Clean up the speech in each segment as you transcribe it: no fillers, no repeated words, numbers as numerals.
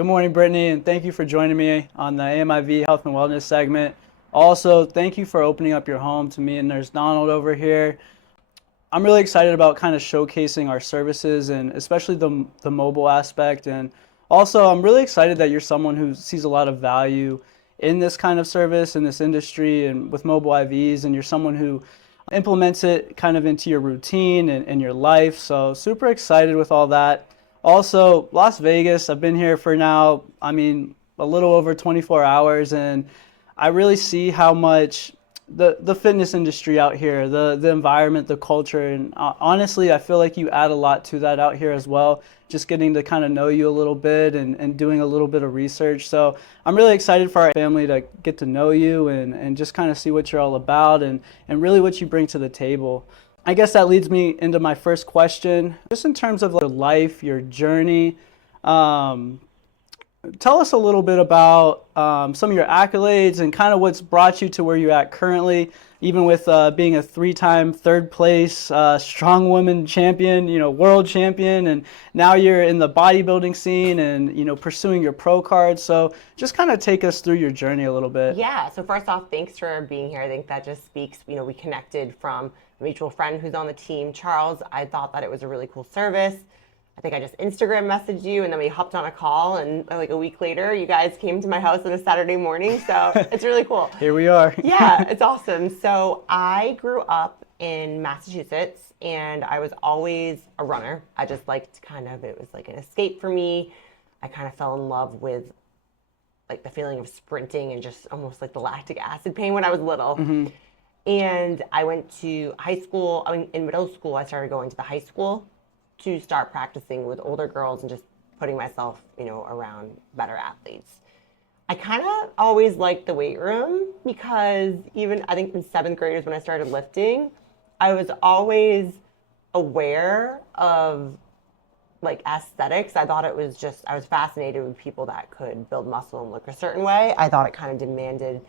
Good morning, Brittany, and thank you for joining me on the AMIV Health and Wellness segment. Also, thank you for opening up your home to me and Nurse Donald over here. I'm really excited about kind of showcasing our services and especially the mobile aspect. And also, I'm really excited that you're someone who sees a lot of value in this kind of service, in this industry, and with mobile IVs, and you're someone who implements it kind of into your routine and your life. So super excited with all that. Also, Las Vegas, I've been here for now, a little over 24 hours, and I really see how much the fitness industry out here, the environment, the culture, and honestly, I feel like you add a lot to that out here as well, just getting to kind of know you a little bit and doing a little bit of research. So I'm really excited for our family to get to know you and just kind of see what you're all about and really what you bring to the table. I guess that leads me into my first question. Just in terms of your life, your journey, tell us a little bit about some of your accolades and kind of what's brought you to where you're at currently, even with being a three-time third place Strongwoman champion, world champion, and now you're in the bodybuilding scene and, pursuing your pro card. So just kind of take us through your journey a little bit. Yeah, so first off, thanks for being here. I think that just speaks, we connected from a mutual friend who's on the team, Charles. I thought that it was a really cool service. I think I just Instagram messaged you, and then we hopped on a call, and like a week later, you guys came to my house on a Saturday morning, so it's really cool. Here we are. Yeah, it's awesome. So I grew up in Massachusetts, and I was always a runner. I just liked it was like an escape for me. I kind of fell in love with like the feeling of sprinting and just almost like the lactic acid pain when I was little. Mm-hmm. And I went to high school. In middle school, I started going to the high school to start practicing with older girls and just putting myself, around better athletes. I kind of always liked the weight room because even I think in seventh graders when I started lifting, I was always aware of like aesthetics. I thought it was just, I was fascinated with people that could build muscle and look a certain way. I thought it kind of demanded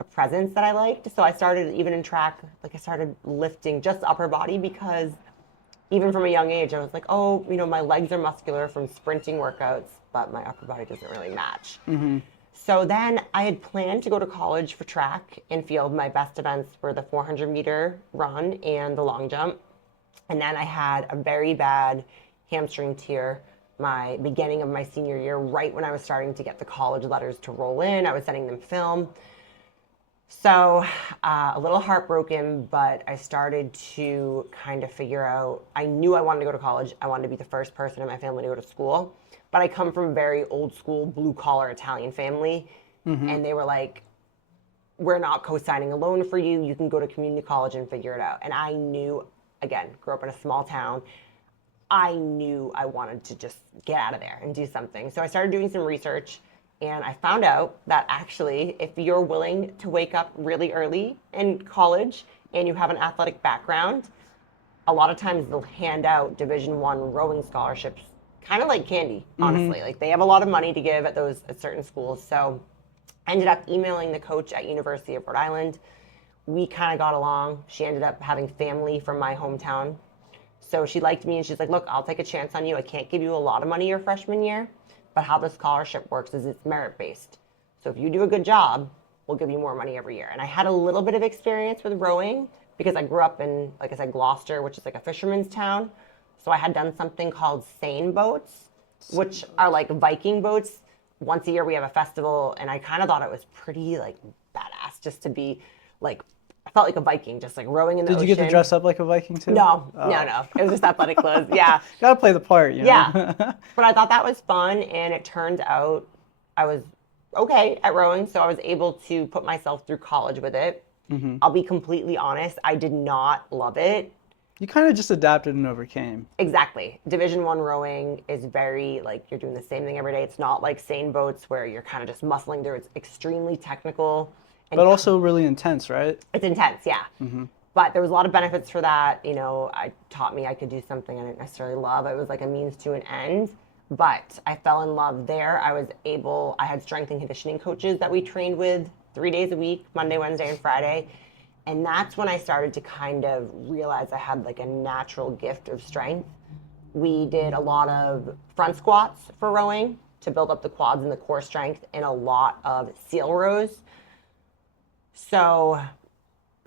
a presence that I liked. So I started even in track, I started lifting just upper body because even from a young age, I was like, oh, my legs are muscular from sprinting workouts, but my upper body doesn't really match. Mm-hmm. So then I had planned to go to college for track and field. My best events were the 400-meter run and the long jump. And then I had a very bad hamstring tear my beginning of my senior year, right when I was starting to get the college letters to roll in. I was sending them film. So a little heartbroken, but I started to kind of figure out, I knew I wanted to go to college. I wanted to be the first person in my family to go to school. But I come from a very old school, blue collar Italian family. Mm-hmm. And they were like, we're not co-signing a loan for you. You can go to community college and figure it out. And I knew, again, grew up in a small town. I knew I wanted to just get out of there and do something. So I started doing some research. And I found out that actually, if you're willing to wake up really early in college and you have an athletic background, a lot of times they'll hand out Division I rowing scholarships, kind of like candy, honestly. Mm-hmm. Like they have a lot of money to give at certain schools. So I ended up emailing the coach at University of Rhode Island. We kind of got along. She ended up having family from my hometown. So she liked me and she's like, look, I'll take a chance on you. I can't give you a lot of money your freshman year. But how the scholarship works is it's merit-based. So if you do a good job, we'll give you more money every year. And I had a little bit of experience with rowing because I grew up in, like I said, Gloucester, which is like a fisherman's town. So I had done something called seine boats, which are like Viking boats. Once a year we have a festival, and I kind of thought it was pretty like badass just to be like, I felt like a Viking, just like rowing in the ocean. Did you get to dress up like a Viking too? No. It was just athletic clothes. Yeah. Gotta play the part, Yeah. But I thought that was fun, and it turned out I was okay at rowing, so I was able to put myself through college with it. Mm-hmm. I'll be completely honest, I did not love it. You kind of just adapted and overcame. Exactly. Division I rowing is very, like, you're doing the same thing every day. It's not like seine boats where you're kind of just muscling through. It's extremely technical. But also really intense, right? It's intense, yeah. Mm-hmm. But there was a lot of benefits for that. I taught me I could do something I didn't necessarily love. It was like a means to an end. But I fell in love there. I had strength and conditioning coaches that we trained with 3 days a week, Monday, Wednesday, and Friday. And that's when I started to kind of realize I had like a natural gift of strength. We did a lot of front squats for rowing to build up the quads and the core strength and a lot of seal rows. So,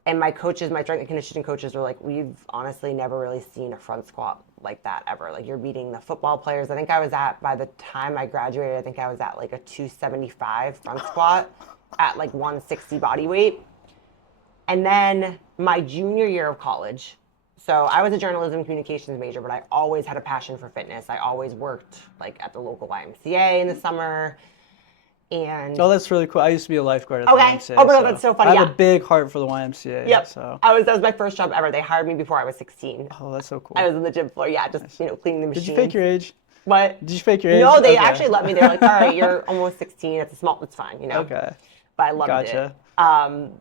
and my coaches, my strength and conditioning coaches were like, we've honestly never really seen a front squat like that ever. Like, you're beating the football players. I think I was at, by the time I graduated, I think I was at like a 275 front squat at like 160 body weight. And then my junior year of college, so I was a journalism communications major, but I always had a passion for fitness. I always worked like at the local YMCA in the summer. And Oh, that's really cool. I used to be a lifeguard at the okay. YMCA. Oh my God, that's so funny. I have a big heart for the YMCA. Yep. So. That was my first job ever. They hired me before I was 16. Oh, that's so cool. I was on the gym floor. Yeah, just cleaning the machines. Did you fake your age? What? Did you fake your age? No, they Okay. actually let me. They're like, all right, you're almost 16. It's fine, Okay. But I loved Gotcha. it.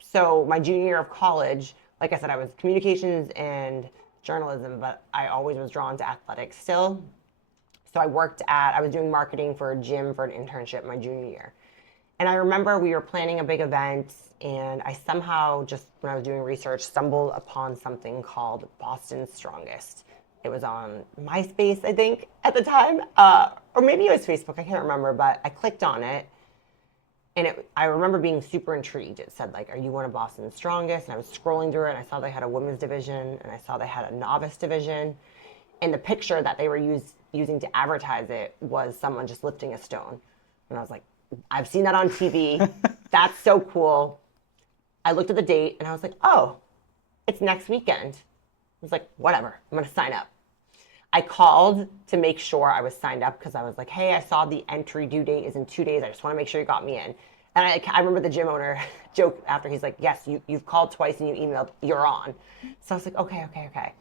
So my junior year of college, like I said, I was communications and journalism, but I always was drawn to athletics still. So I was doing marketing for a gym for an internship my junior year. And I remember we were planning a big event, and I somehow just, when I was doing research, stumbled upon something called Boston's Strongest. It was on MySpace, I think, at the time. Or maybe it was Facebook, I can't remember, but I clicked on it. And I remember being super intrigued. It said, like, are you one of Boston's Strongest? And I was scrolling through it, and I saw they had a women's division, and I saw they had a novice division. And the picture that they were using to advertise it was someone just lifting a stone. And I was like, I've seen that on TV. That's so cool. I looked at the date, and I was like, oh, it's next weekend. I was like, whatever, I'm going to sign up. I called to make sure I was signed up because I was like, hey, I saw the entry due date is in 2 days. I just want to make sure you got me in. And I remember the gym owner joke after, he's like, yes, you've called twice and you emailed, you're on. So I was like, okay.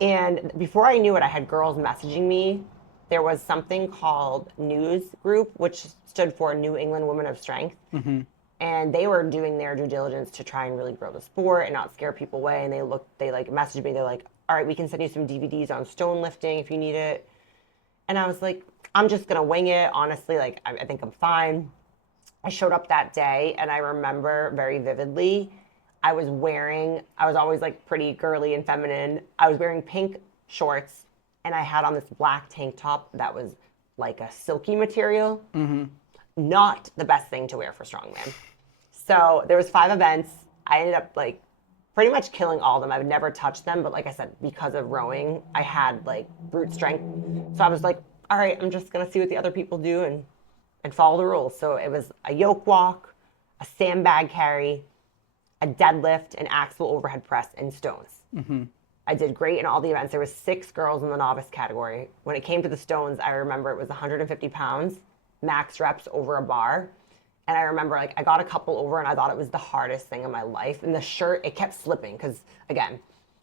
And before I knew it, I had girls messaging me. There was something called News Group, which stood for New England Women of Strength. Mm-hmm. And they were doing their due diligence to try and really grow the sport and not scare people away. And they messaged me. They're like, all right, we can send you some DVDs on stone lifting if you need it. And I was like, I'm just going to wing it. Honestly, like, I think I'm fine. I showed up that day, and I remember very vividly, I was always like pretty girly and feminine. I was wearing pink shorts, and I had on this black tank top that was like a silky material. Mm-hmm. Not the best thing to wear for strongman. So there was 5 events. I ended up like pretty much killing all of them. I would never touch them, but like I said, because of rowing, I had like brute strength. So I was like, all right, I'm just gonna see what the other people do and follow the rules. So it was a yoke walk, a sandbag carry, a deadlift, an axle overhead press, and stones. Mm-hmm. I did great in all the events. There was 6 girls in the novice category. When it came to the stones, I remember it was 150 pounds, max reps over a bar. And I remember, like, I got a couple over, and I thought it was the hardest thing in my life. And the shirt, it kept slipping because, again,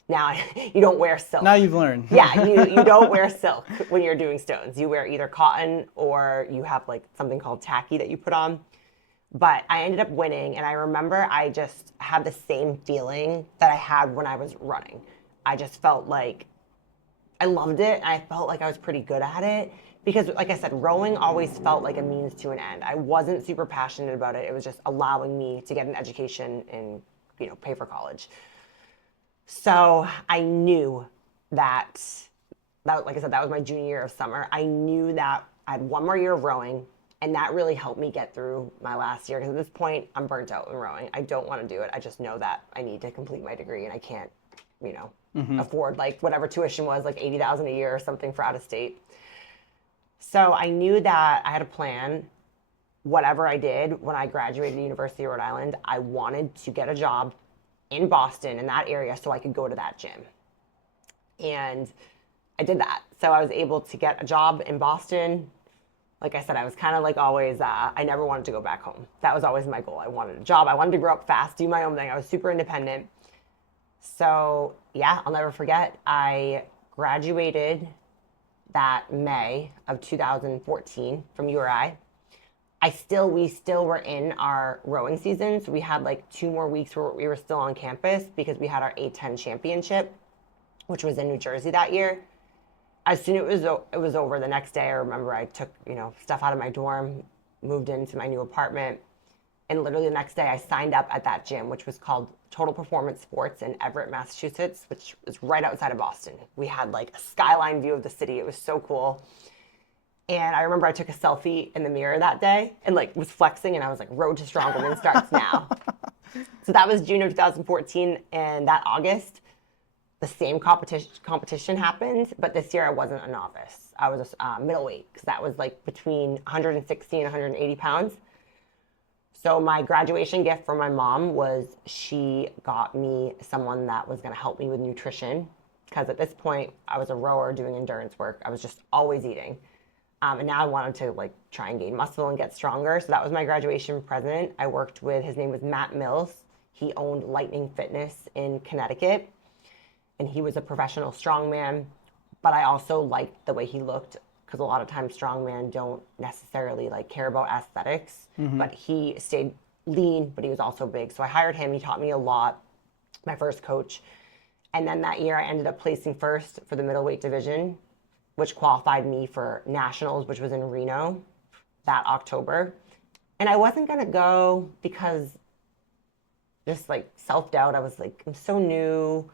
now you don't wear silk. Now you've learned. Yeah, you don't wear silk when you're doing stones. You wear either cotton or you have, like, something called tacky that you put on. But I ended up winning, and I remember I just had the same feeling that I had when I was running. I just felt like I loved it, and I felt like I was pretty good at it. Because, like I said, rowing always felt like a means to an end. I wasn't super passionate about it. It was just allowing me to get an education and, pay for college. So I knew that, like I said, that was my junior year of summer. I knew that I had 1 more year of rowing, and that really helped me get through my last year. Because at this point, I'm burnt out in rowing. I don't want to do it. I just know that I need to complete my degree, and I can't, afford like whatever tuition was, like $80,000 a year or something for out of state. So I knew that I had a plan. Whatever I did when I graduated the University of Rhode Island, I wanted to get a job in Boston, in that area, so I could go to that gym. And I did that. So I was able to get a job in Boston. Like I said, I was kind of like always, I never wanted to go back home. That was always my goal. I wanted a job. I wanted to grow up fast, do my own thing. I was super independent. So yeah, I'll never forget. I graduated that May of 2014 from URI. We still were in our rowing season. So we had like 2 more weeks where we were still on campus because we had our A10 championship, which was in New Jersey that year. As soon as it was over, the next day, I remember I took, stuff out of my dorm, moved into my new apartment. And literally the next day I signed up at that gym, which was called Total Performance Sports in Everett, Massachusetts, which is right outside of Boston. We had like a skyline view of the city. It was so cool. And I remember I took a selfie in the mirror that day and like was flexing, and I was like, Road to Strongwoman starts now. So that was June of 2014, and that August, the same competition happened, but this year I wasn't a novice. I was a middleweight, because that was like between 160 and 180 pounds. So my graduation gift from my mom was she got me someone that was going to help me with nutrition, because at this point I was a rower doing endurance work. I was just always eating. And now I wanted to like try and gain muscle and get stronger. So that was my graduation present. I worked with, his name was Matt Mills. He owned Lightning Fitness in Connecticut, and he was a professional strongman. But I also liked the way he looked, because a lot of times strongmen don't necessarily like care about aesthetics. But he stayed lean, but he was also big. So I hired him. He taught me a lot, my first coach. And then that year I ended up placing first for the middleweight division, which qualified me for nationals, which was in Reno that October. And I wasn't going to go because just like self-doubt. I was like, I'm so new.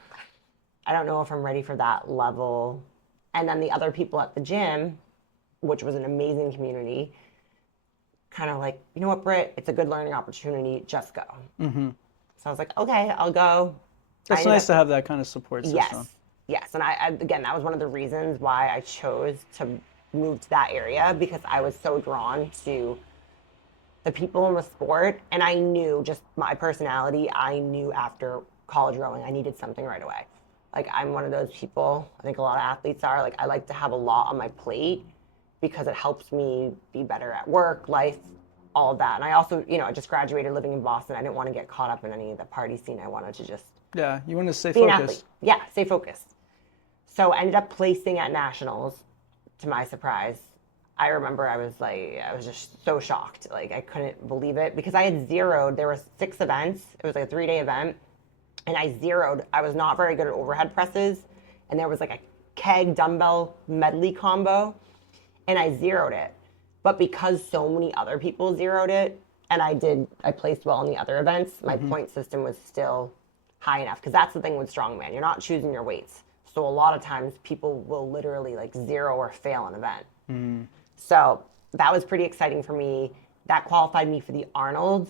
I don't know if I'm ready for that level. And then the other people at the gym, which was an amazing community, kind of like, you know what, Britt, it's a good learning opportunity. Just go. So I was like, okay, I'll go. It's nice to have that kind of support system. Yes. And I, again, that was one of the reasons why I chose to move to that area, because I was so drawn to the people in the sport. And I knew, just my personality, I knew after college rowing, I needed something right away. Like, I'm one of those people, I think a lot of athletes are, like, I like to have a lot on my plate because it helps me be better at work, life, all of that. And I also, I just graduated living in Boston. I didn't want to get caught up in any of the party scene. I wanted to just you want to stay be an athlete. focused. Yeah, stay focused. So I ended up placing at nationals, to my surprise. I remember I was just so shocked. Like, I couldn't believe it, because I had zeroed. There were 6 events. It was like a 3-day event. And I zeroed. I was not very good at overhead presses. And there was like a keg dumbbell medley combo. And I zeroed it. But because so many other people zeroed it, and I placed well in the other events, my point system was still high enough. Because that's the thing with strongman. You're not choosing your weights. So a lot of times people will literally like zero or fail an event. So that was pretty exciting for me. That qualified me for the Arnold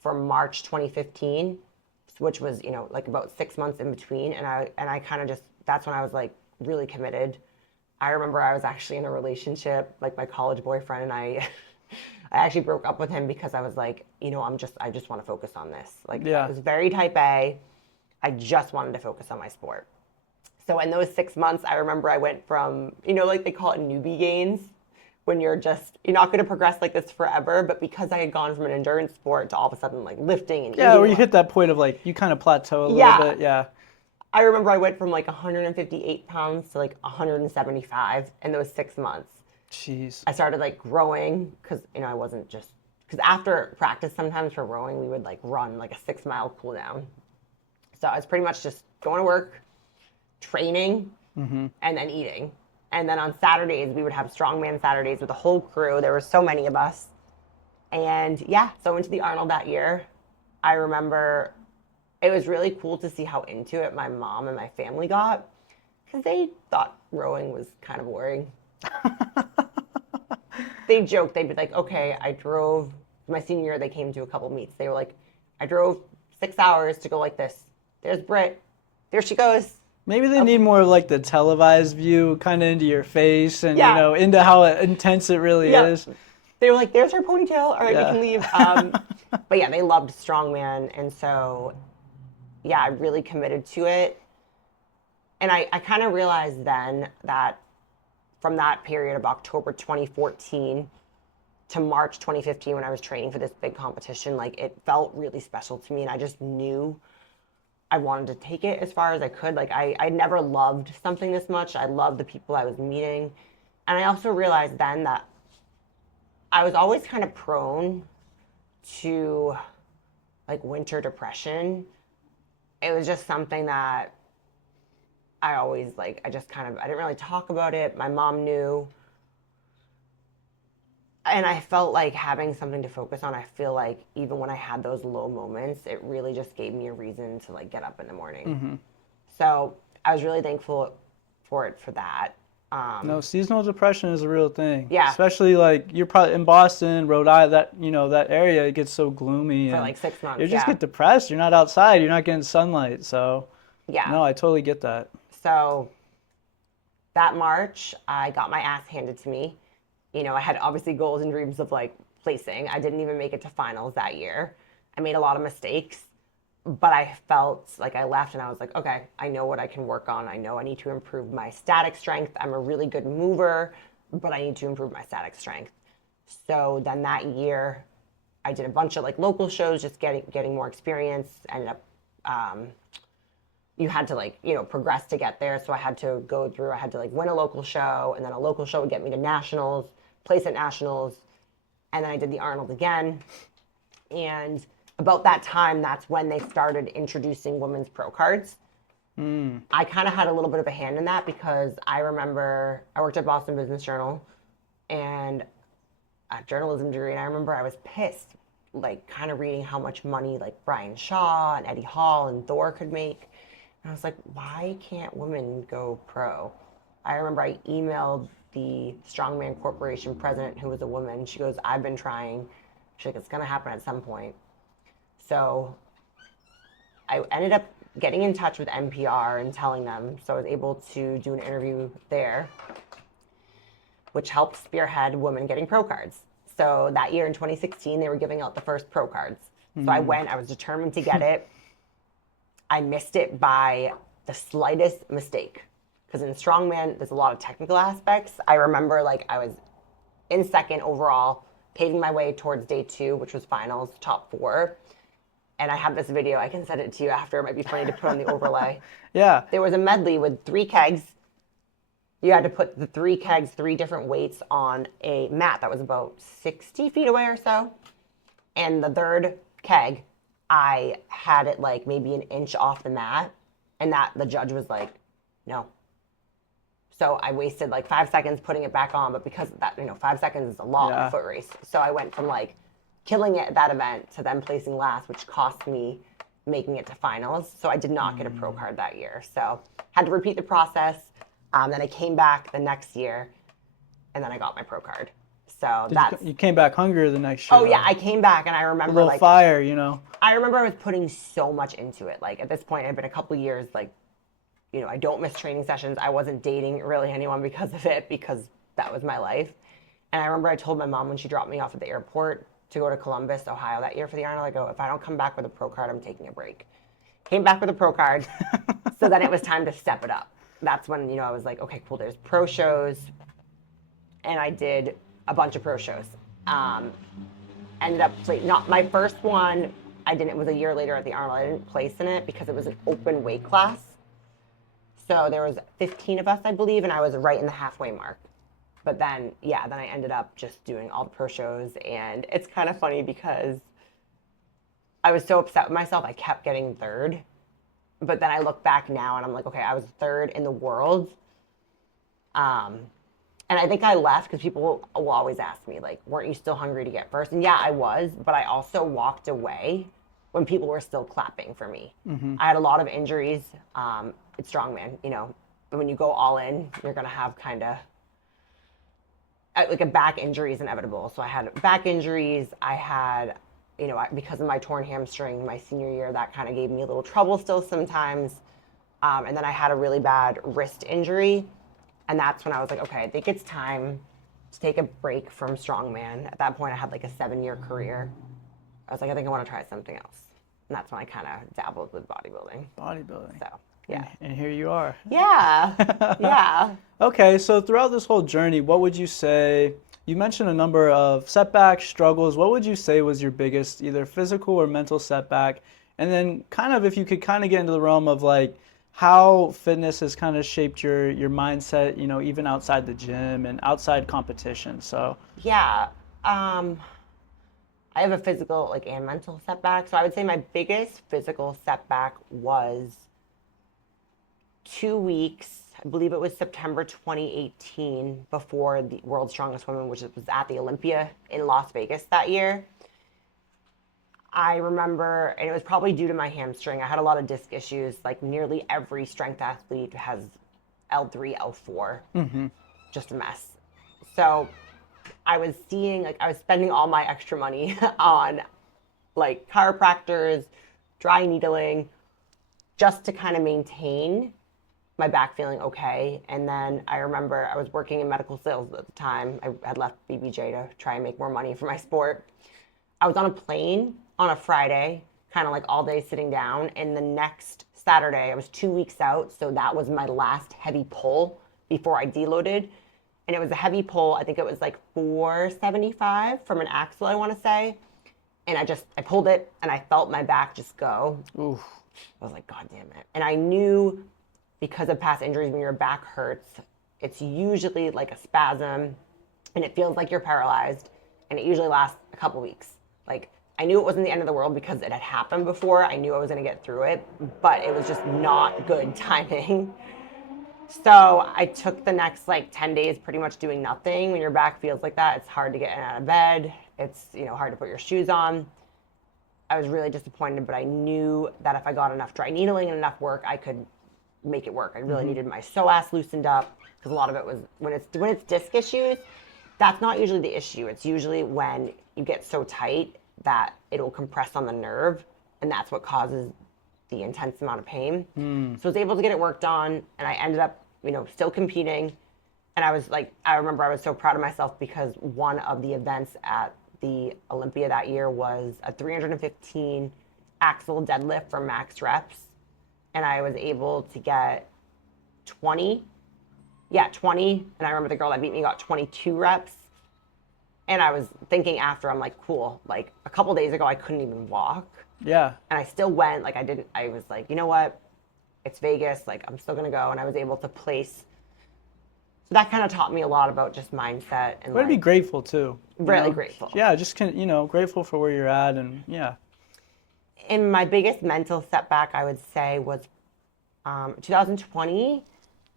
for March 2015, which was, like about 6 months in between. And I kind of just, that's when I was like really committed. I remember I was actually in a relationship, like my college boyfriend, and I actually broke up with him because I was like, I just want to focus on this. Like, I was very type A. I just wanted to focus on my sport. So in those 6 months, I remember I went from, like they call it newbie gains, when you're not going to progress like this forever. But because I had gone from an endurance sport to all of a sudden like lifting and eating. Yeah, where you hit that point of like, you kind of plateau a little bit. Yeah. I remember I went from like 158 pounds to like 175 in those 6 months. Jeez. I started like growing, because, I wasn't just, because after practice sometimes for rowing, we would like run like a 6-mile cool down. So I was pretty much just going to work, training, and then eating. And then on Saturdays, we would have strongman Saturdays with the whole crew. There were so many of us. And so I went to the Arnold that year. I remember it was really cool to see how into it my mom and my family got, because they thought rowing was kind of boring. They joked. They'd be like, okay, I drove, my senior year, they came to a couple meets. They were like, I drove 6 hours to go like this. There's Britt. There she goes. Maybe they need more of like the televised view, kind of into your face, and into how intense it really is. They were like, "There's her ponytail. All right, we can leave." But yeah, they loved strongman, and so I really committed to it. And I kind of realized then that from that period of October 2014 to March 2015, when I was training for this big competition, like, it felt really special to me, and I just knew I wanted to take it as far as I could. Like, I never loved something this much. I loved the people I was meeting. And I also realized then that I was always kind of prone to like winter depression. It was just something that I always I didn't really talk about it. My mom knew. And I felt like having something to focus on. I feel like even when I had those low moments, it really just gave me a reason to get up in the morning. So I was really thankful for it for that. No, seasonal depression is a real thing. Yeah. Especially like you're probably in Boston, Rhode Island, that area, it gets so gloomy For and like 6 months. you just Yeah. get depressed. You're not outside, you're not getting sunlight. So, Yeah. no, I totally get that. So that March, I got my ass handed to me. I had obviously goals and dreams of like placing. I didn't even make it to finals that year. I made a lot of mistakes, but I felt like I left and I was like, okay, I know what I can work on. I know I need to improve my static strength. I'm a really good mover, but I need to improve my static strength. So then that year, I did a bunch of like local shows, just getting more experience. Ended up, you had to like progress to get there. So I had to go through. I had to like win a local show, and then a local show would get me to nationals, place at nationals, and then I did the Arnold again. And about that time, that's when they started introducing women's pro cards. I kind of had a little bit of a hand in that because I remember I worked at Boston Business Journal and a journalism degree, and I remember I was pissed, like kind of reading how much money like Brian Shaw and Eddie Hall and Thor could make. And I was like, why can't women go pro? I remember I emailed the Strongman Corporation president, who was a woman. She goes, I've been trying. She's like, it's going to happen at some point. So I ended up getting in touch with NPR and telling them. So I was able to do an interview there, which helped spearhead women getting pro cards. So that year in 2016, they were giving out the first pro cards. So I went, I was determined to get it. I missed it by the slightest mistake. Because in strongman, there's a lot of technical aspects. I remember like I was in second overall, paving my way towards day 2, which was finals, top 4. And I have this video. I can send it to you after. It might be funny to put on the overlay. Yeah. There was a medley with 3 kegs. You had to put the 3 kegs, 3 different weights on a mat that was about 60 feet away or so. And the third keg, I had it like maybe an inch off the mat. And that the judge was like, no. So I wasted like 5 seconds putting it back on. But because of that, 5 seconds is a lot in a foot race. So I went from like killing it at that event to then placing last, which cost me making it to finals. So I did not get a pro card that year. So had to repeat the process. Then I came back the next year, and then I got my pro card. So You came back hungrier the next year. Oh yeah, I came back, and I remember a little like fire, I remember I was putting so much into it. Like at this point, it had been a couple years. Like, I don't miss training sessions. I wasn't dating really anyone because of it, because that was my life. And I remember I told my mom when she dropped me off at the airport to go to Columbus, Ohio that year for the Arnold, I go, if I don't come back with a pro card, I'm taking a break. Came back with a pro card. So then it was time to step it up. That's when, I was like, okay, cool, there's pro shows. And I did a bunch of pro shows. Ended up, not my first one, it was a year later at the Arnold. I didn't place in it because it was an open weight class. So there was 15 of us, I believe, and I was right in the halfway mark. But then I ended up just doing all the pro shows. And it's kind of funny because I was so upset with myself, I kept getting third. But then I look back now and I'm like, okay, I was third in the world. And I think I left because people will always ask me, like, weren't you still hungry to get first? And yeah, I was, but I also walked away when people were still clapping for me. Mm-hmm. I had a lot of injuries. It's strongman, when you go all in, you're going to have kind of like a back injury is inevitable. So I had back injuries. I had, because of my torn hamstring my senior year, that kind of gave me a little trouble still sometimes. And then I had a really bad wrist injury. And that's when I was like, okay, I think it's time to take a break from strongman. At that point, I had like a 7-year career. I was like, I think I want to try something else. And that's when I kind of dabbled with bodybuilding. So, yeah. And here you are. Yeah. Yeah. Okay, so throughout this whole journey, what would you say, you mentioned a number of setbacks, struggles. What would you say was your biggest either physical or mental setback? And then kind of if you could kind of get into the realm of like how fitness has kind of shaped your mindset, even outside the gym and outside competition. So yeah, I have a physical and mental setback. So I would say my biggest physical setback was 2 weeks, I believe it was September 2018, before the World's Strongest Woman, which was at the Olympia in Las Vegas that year. I remember, and it was probably due to my hamstring, I had a lot of disc issues. Like nearly every strength athlete has L3, L4. Mm-hmm. just a mess. So I was spending all my extra money on like chiropractors, dry needling, just to kind of maintain my back feeling okay. And then I remember I was working in medical sales at the time. I had left BBJ to try and make more money for my sport. I was on a plane on a Friday, kind of like all day sitting down. And the next Saturday, I was 2 weeks out. So that was my last heavy pull before I deloaded. And it was a heavy pull. I think it was like 475 from an axle, I want to say. And I pulled it and I felt my back just go. Oof. I was like, God damn it. And I knew, because of past injuries, when your back hurts, it's usually like a spasm and it feels like you're paralyzed, and it usually lasts a couple weeks. Like, I knew it wasn't the end of the world because it had happened before. I knew I was going to get through it, but it was just not good timing. So I took the next like 10 days pretty much doing nothing. When your back feels like that, it's hard to get out of bed. It's, hard to put your shoes on. I was really disappointed, but I knew that if I got enough dry needling and enough work, I could make it work. I really needed my psoas loosened up, because a lot of it was when it's disc issues, that's not usually the issue. It's usually when you get so tight that it'll compress on the nerve, and that's what causes the intense amount of pain. So I was able to get it worked on, and I ended up, still competing. And I remember I was so proud of myself because one of the events at the Olympia that year was a 315 axle deadlift for max reps. And I was able to get 20. And I remember the girl that beat me got 22 reps. And I was thinking after, I'm like, cool. Like, a couple days ago, I couldn't even walk. Yeah. And I still went. Like, I was like, you know what? It's Vegas. Like, I'm still going to go. And I was able to place. So that kind of taught me a lot about just mindset. And Way to be grateful, too. Really grateful. Yeah, just, grateful for where you're at. And, yeah. And my biggest mental setback, I would say, was 2020.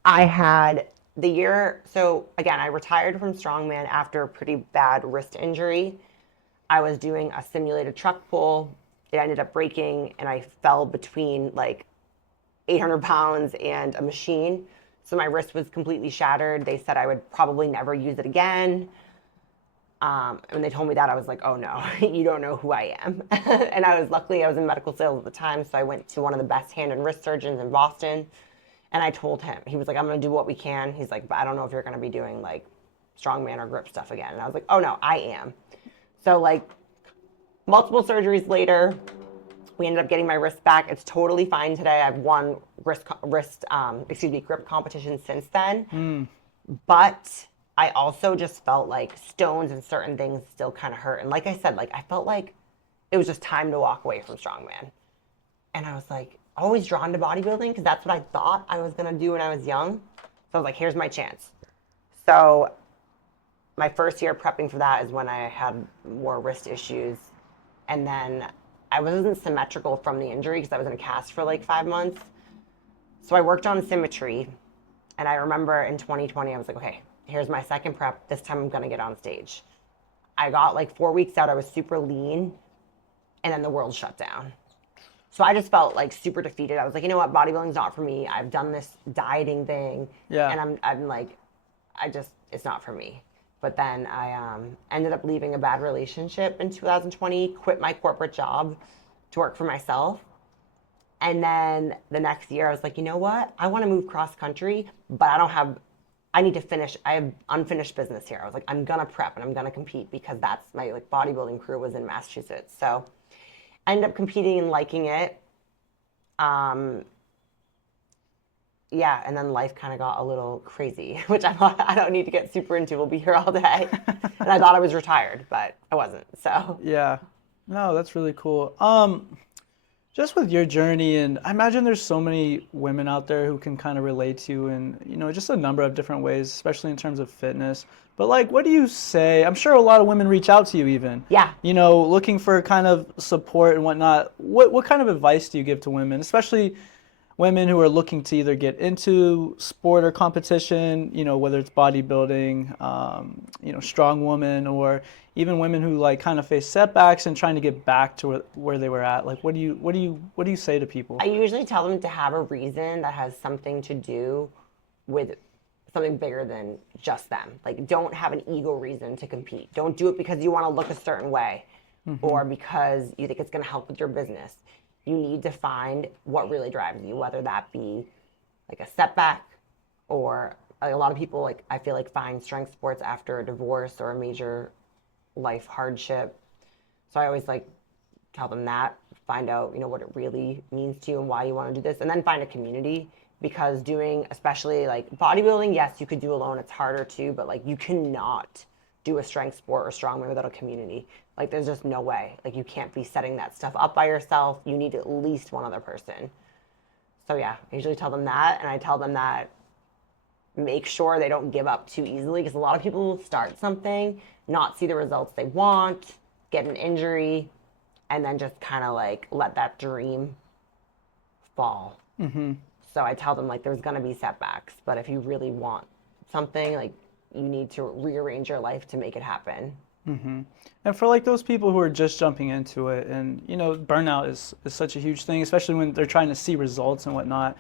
I had the year, so again, I retired from Strongman after a pretty bad wrist injury. I was doing a simulated truck pull. It ended up breaking, and I fell between like 800 pounds and a machine. So my wrist was completely shattered. They said I would probably never use it again. When they told me that, I was like, oh no, you don't know who I am. And luckily I was in medical sales at the time. So I went to one of the best hand and wrist surgeons in Boston. And I told him, he was like, I'm going to do what we can. He's like, but I don't know if you're going to be doing like strongman or grip stuff again. And I was like, oh no, I am. So like multiple surgeries later, we ended up getting my wrist back. It's totally fine today. I've won grip competition since then. But I also just felt like stones and certain things still kind of hurt. And like I said, like I felt like it was just time to walk away from strongman. And I was like always drawn to bodybuilding because that's what I thought I was going to do when I was young. So I was like, here's my chance. So my first year prepping for that is when I had more wrist issues. And then I wasn't symmetrical from the injury because I was in a cast for like 5 months. So I worked on symmetry. And I remember in 2020, I was like, okay, here's my second prep. This time I'm going to get on stage. I got like 4 weeks out. I was super lean. And then the world shut down. So I just felt like super defeated. I was like, you know what? Bodybuilding's not for me. I've done this dieting thing. Yeah. And I'm like, it's not for me. But then I ended up leaving a bad relationship in 2020, quit my corporate job to work for myself. And then the next year I was like, you know what? I want to move cross country, but I need to finish. I have unfinished business here. I was like, I'm going to prep and I'm going to compete because that's my like bodybuilding crew was in Massachusetts. So I ended up competing and liking it. Yeah, and then life kind of got a little crazy, which I don't need to get super into. We'll be here all day. And I thought I was retired, but I wasn't. So yeah, no, that's really cool. Just with your journey, and I imagine there's so many women out there who can kind of relate to you in, just a number of different ways, especially in terms of fitness. But like, what do you say? I'm sure a lot of women reach out to you even. Yeah. Looking for kind of support and whatnot. What kind of advice do you give to women, especially women who are looking to either get into sport or competition, whether it's bodybuilding, Strongwoman, or even women who like kind of face setbacks and trying to get back to where they were at? Like, what do you say to people? I usually tell them to have a reason that has something to do with something bigger than just them. Like, don't have an ego reason to compete. Don't do it because you want to look a certain way or because you think it's going to help with your business. You need to find what really drives you, whether that be like a setback or a lot of people, like, I feel like find strength sports after a divorce or a major life hardship. So I always like tell them that, find out, what it really means to you and why you want to do this, and then find a community. Because doing, especially like bodybuilding, yes, you could do alone, it's harder too, but like you cannot do a strength sport or strongman without a community. Like, there's just no way. Like, you can't be setting that stuff up by yourself. You need at least one other person. So yeah, I usually tell them that, and I tell them that make sure they don't give up too easily, because a lot of people will start something, not see the results they want, get an injury, and then just kind of like let that dream fall. So I tell them, like, there's going to be setbacks, but if you really want something, like, you need to rearrange your life to make it happen. And for like those people who are just jumping into it, and burnout is such a huge thing, especially when they're trying to see results and whatnot.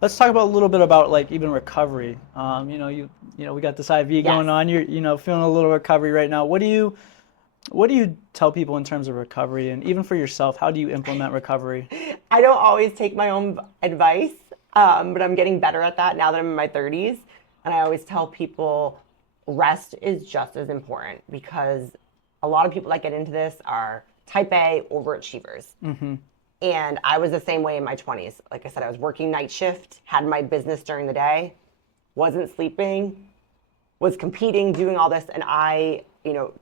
Let's talk about a little bit about like even recovery. We got this IV going on. You're feeling a little recovery right now. What do you tell people in terms of recovery, and even for yourself, how do you implement recovery? I don't always take my own advice, but I'm getting better at that now that I'm in my 30s. And I always tell people rest is just as important, because a lot of people that get into this are type A overachievers. And I was the same way in my 20s. Like I said, I was working night shift, had my business during the day, wasn't sleeping, was competing, doing all this, and I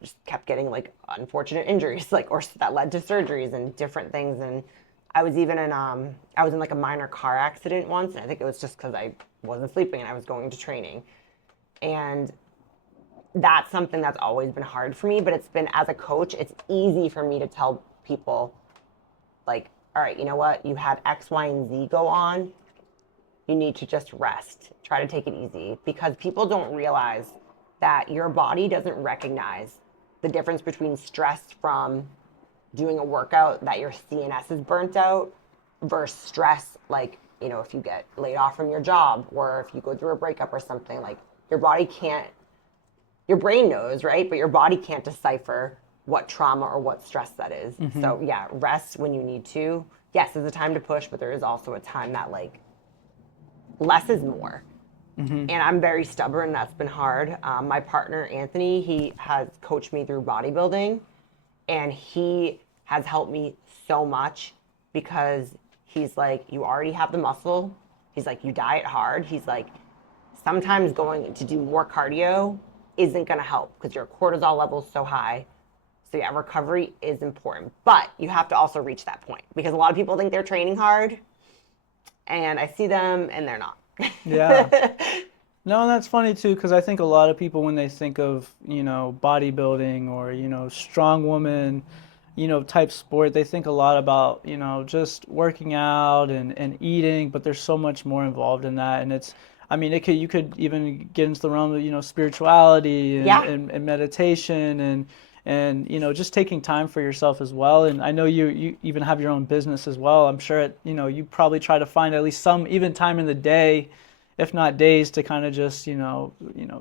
just kept getting like unfortunate injuries, like, or that led to surgeries and different things. And I was even in like a minor car accident once, and I think it was just because I wasn't sleeping and I was going to training. And that's something that's always been hard for me, but it's been, as a coach, it's easy for me to tell people, like, all right, you know what? You had X, Y, and Z go on. You need to just rest. Try to take it easy, because people don't realize that your body doesn't recognize the difference between stress from doing a workout that your CNS is burnt out versus stress, like, if you get laid off from your job or if you go through a breakup or something. Like, your body can't, your brain knows, right? But your body can't decipher what trauma or what stress that is. So yeah, rest when you need to. Yes, there's a time to push, but there is also a time that, like, less is more. And I'm very stubborn. That's been hard. My partner, Anthony, he has coached me through bodybuilding, and he has helped me so much, because he's like, you already have the muscle. He's like, you diet hard. He's like, sometimes going to do more cardio isn't going to help because your cortisol level is so high. So yeah, recovery is important, but you have to also reach that point, because a lot of people think they're training hard, and I see them and they're not. Yeah. No, and that's funny too, because I think a lot of people, when they think of, bodybuilding or, strongwoman, type sport, they think a lot about, just working out and eating, but there's so much more involved in that. And you could even get into the realm of, spirituality and meditation and just taking time for yourself as well. And I know you even have your own business as well. I'm sure you probably try to find at least some even time in the day, if not days, to kind of just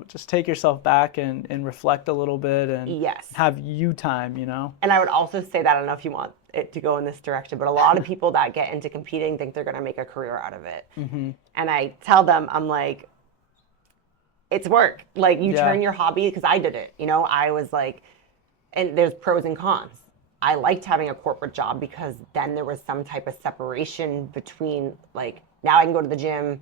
just take yourself back and reflect a little bit and have you time. And I would also say that, I don't know if you want it to go in this direction, but a lot of people that get into competing think they're going to make a career out of it. And I tell them, I'm like, it's work. Like, you turn your hobby, because I did it. I was like, and there's pros and cons. I liked having a corporate job, because then there was some type of separation between, like, now I can go to the gym,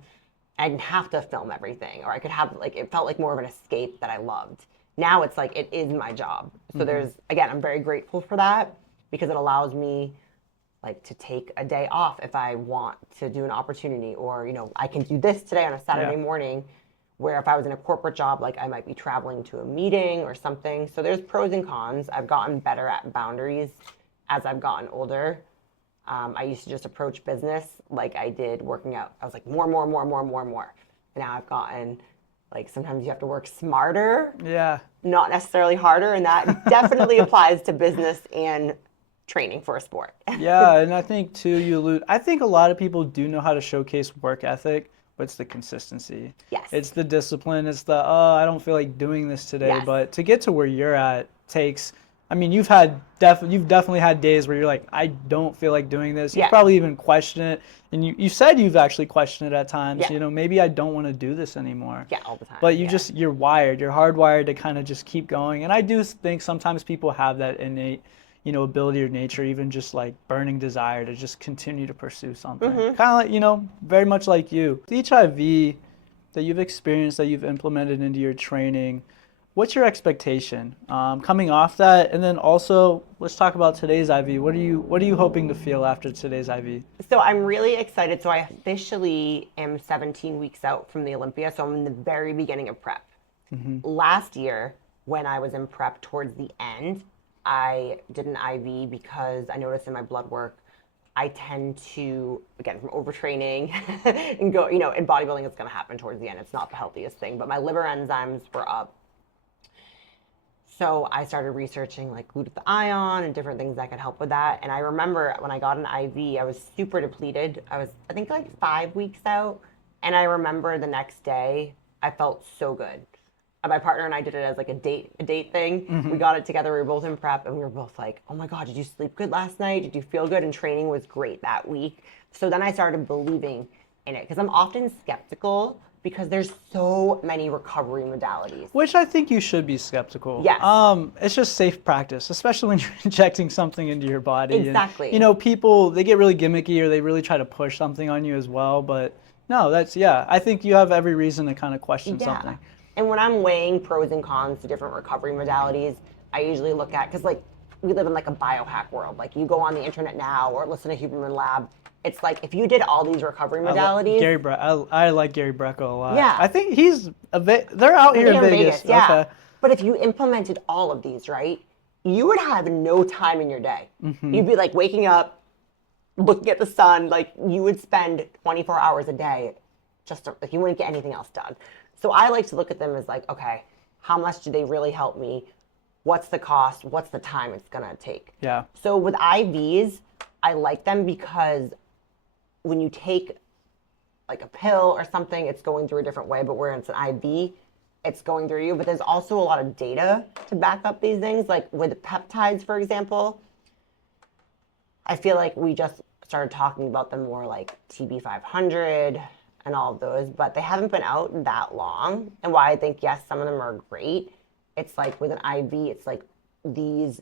I didn't have to film everything, or I could have, like, it felt like more of an escape that I loved. Now it's like, it is my job. So there's, again, I'm very grateful for that, because it allows me, like, to take a day off if I want to do an opportunity, or, I can do this today on a Saturday morning, where if I was in a corporate job, like, I might be traveling to a meeting or something. So there's pros and cons. I've gotten better at boundaries as I've gotten older. I used to just approach business like I did working out. I was like, more. And now I've gotten, like, sometimes you have to work smarter. Yeah. Not necessarily harder. And that definitely applies to business and training for a sport. Yeah. And I think too, I think a lot of people do know how to showcase work ethic, but it's the consistency. Yes. It's the discipline. It's the, oh, I don't feel like doing this today. Yes. But to get to where you're at takes, I mean, you've definitely had days where you're like, I don't feel like doing this. Yeah. You've probably even questioned it. And you said you've actually questioned it at times. Yeah. You know, maybe I don't want to do this anymore. Yeah, all the time. But you're wired. You're hardwired to kind of just keep going. And I do think sometimes people have that innate, you know, ability or nature, even just like burning desire to just continue to pursue something. Kind of like, you know, very much like you. The HIV that you've experienced, that you've implemented into your training, what's your expectation coming off that? And then also, let's talk about today's IV. What are you hoping to feel after today's IV? So I'm really excited. So I officially am 17 weeks out from the Olympia. So I'm in the very beginning of prep. Last year, when I was in prep towards the end, I did an IV because I noticed in my blood work, I tend to, again, from overtraining and go, you know, in bodybuilding, it's going to happen towards the end. It's not the healthiest thing, but my liver enzymes were up. So I started researching like glutathione and different things that could help with that. And I remember when I got an IV, I was super depleted. I was, I think, like 5 weeks out. And I remember the next day, I felt so good. And my partner and I did it as like a date thing. We got it together. We were both in prep, and we were both like, "Oh my God, did you sleep good last night? Did you feel good?" And training was great that week. So then I started believing in it because I'm often skeptical because there's so many recovery modalities. Which I think you should be skeptical. Yes. It's just safe practice, especially when you're injecting something into your body. Exactly. And, you know, people, they get really gimmicky or they really try to push something on you as well. But no, I think you have every reason to kind of question something. And when I'm weighing pros and cons to different recovery modalities, I usually look at, because like we live in like a biohack world. Like you go on the internet now or listen to Huberman Lab. It's like if you did all these recovery modalities. I like Gary Brecka a lot. Yeah. I think they're out here in Vegas. Yeah. Okay. But if you implemented all of these, right, you would have no time in your day. You'd be like waking up, looking at the sun, like you would spend 24 hours a day like you wouldn't get anything else done. So I like to look at them as like, okay, how much do they really help me? What's the cost? What's the time it's gonna take? Yeah. So with IVs, I like them because when you take like a pill or something, it's going through a different way, but where it's an IV, it's going through you. But there's also a lot of data to back up these things. Like with peptides, for example, I feel like we just started talking about them more, like TB500 and all of those, but they haven't been out that long. And why I think, yes, some of them are great. It's like with an IV, it's like these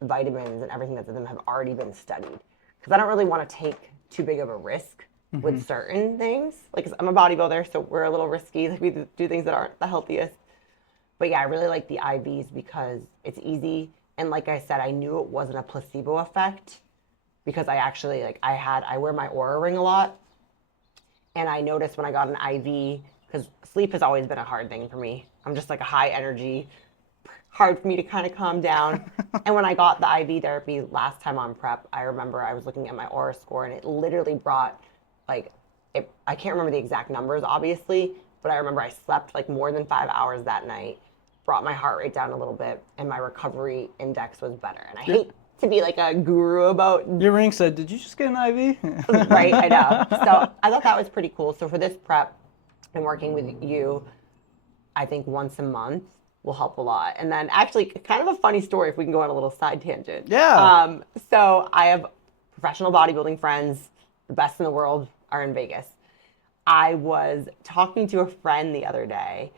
vitamins and everything that's in them have already been studied. Because I don't really want to take too big of a risk with certain things. Like, 'cause I'm a bodybuilder, so we're a little risky. Like we do things that aren't the healthiest. But yeah, I really like the IVs because it's easy. And like I said, I knew it wasn't a placebo effect because I actually, like I wear my Oura ring a lot. And I noticed when I got an IV, because sleep has always been a hard thing for me. I'm just like a high energy, hard for me to kind of calm down. And when I got the IV therapy last time on prep, I remember I was looking at my Oura score and it literally brought like, I can't remember the exact numbers obviously, but I remember I slept like more than 5 hours that night, brought my heart rate down a little bit, and my recovery index was better. And I hate to be like a guru about. Your ring said, "Did you just get an IV?" Right, I know. So I thought that was pretty cool. So for this prep and working with you, I think once a month will help a lot. And then actually, kind of a funny story if we can go on a little side tangent. Yeah. So I have professional bodybuilding friends, the best in the world are in Vegas. I was talking to a friend the other day,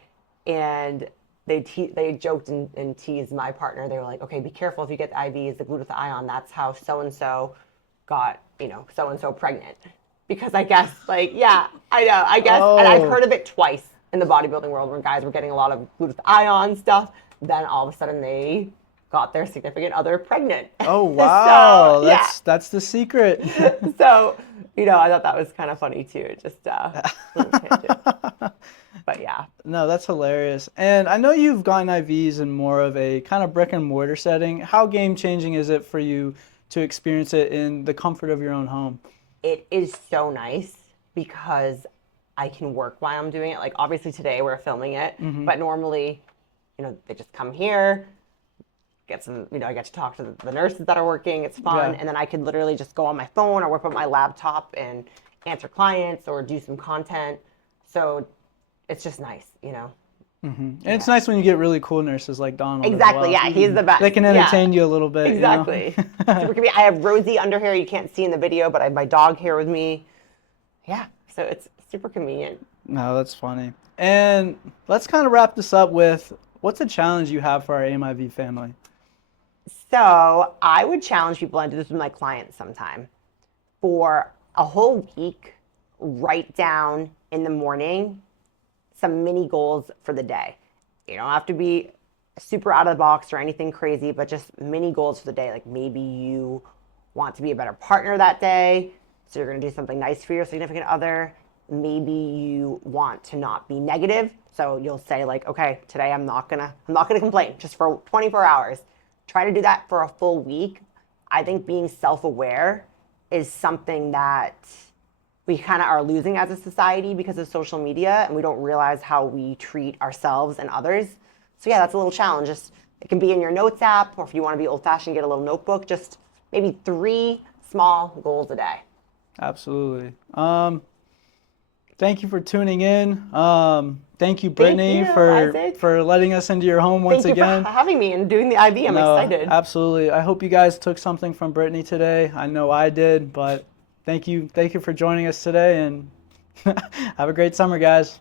and they joked and teased my partner. They were like, "Okay, be careful if you get the IVs, the glutathione. That's how so-and-so got, so-and-so pregnant." Because I guess, like, yeah, I know. I guess, and I've heard of it twice in the bodybuilding world where guys were getting a lot of glutathione stuff. Then all of a sudden they got their significant other pregnant. Oh, wow. So, That's the secret. So, I thought that was kind of funny too. Just little tangent. But yeah. No, that's hilarious. And I know you've gotten IVs in more of a kind of brick and mortar setting. How game changing is it for you to experience it in the comfort of your own home? It is so nice because I can work while I'm doing it. Like obviously today we're filming it, but normally, they just come here, get some, I get to talk to the nurses that are working. It's fun. And then I could literally just go on my phone or whip up my laptop and answer clients or do some content. So it's just nice, you know. And it's nice when you get really cool nurses like Donald. as Exactly. well. Yeah, he's the best. They can entertain you a little bit. Exactly. You know? Super creepy. I have rosy under hair you can't see in the video, but I have my dog hair with me. Yeah. So it's super convenient. No, that's funny. And let's kind of wrap this up with what's a challenge you have for our AMIV family? So I would challenge people, and do this with my clients sometime, for a whole week, write down in the morning some mini goals for the day. You don't have to be super out of the box or anything crazy, but just mini goals for the day. Like maybe you want to be a better partner that day, so you're going to do something nice for your significant other. Maybe you want to not be negative, so you'll say like, okay, today I'm not gonna complain just for 24 hours. Try to do that for a full week. I think being self-aware is something that we kind of are losing as a society because of social media, and we don't realize how we treat ourselves and others. So yeah, that's a little challenge. Just, it can be in your notes app, or if you want to be old-fashioned, get a little notebook. Just maybe 3 small goals a day. Absolutely. Thank you for tuning in. Thank you, Brittany, for letting us into your home once again. Thank you for having me and doing the IV. I'm excited. Absolutely. I hope you guys took something from Brittany today. I know I did, but thank you for joining us today, and have a great summer, guys.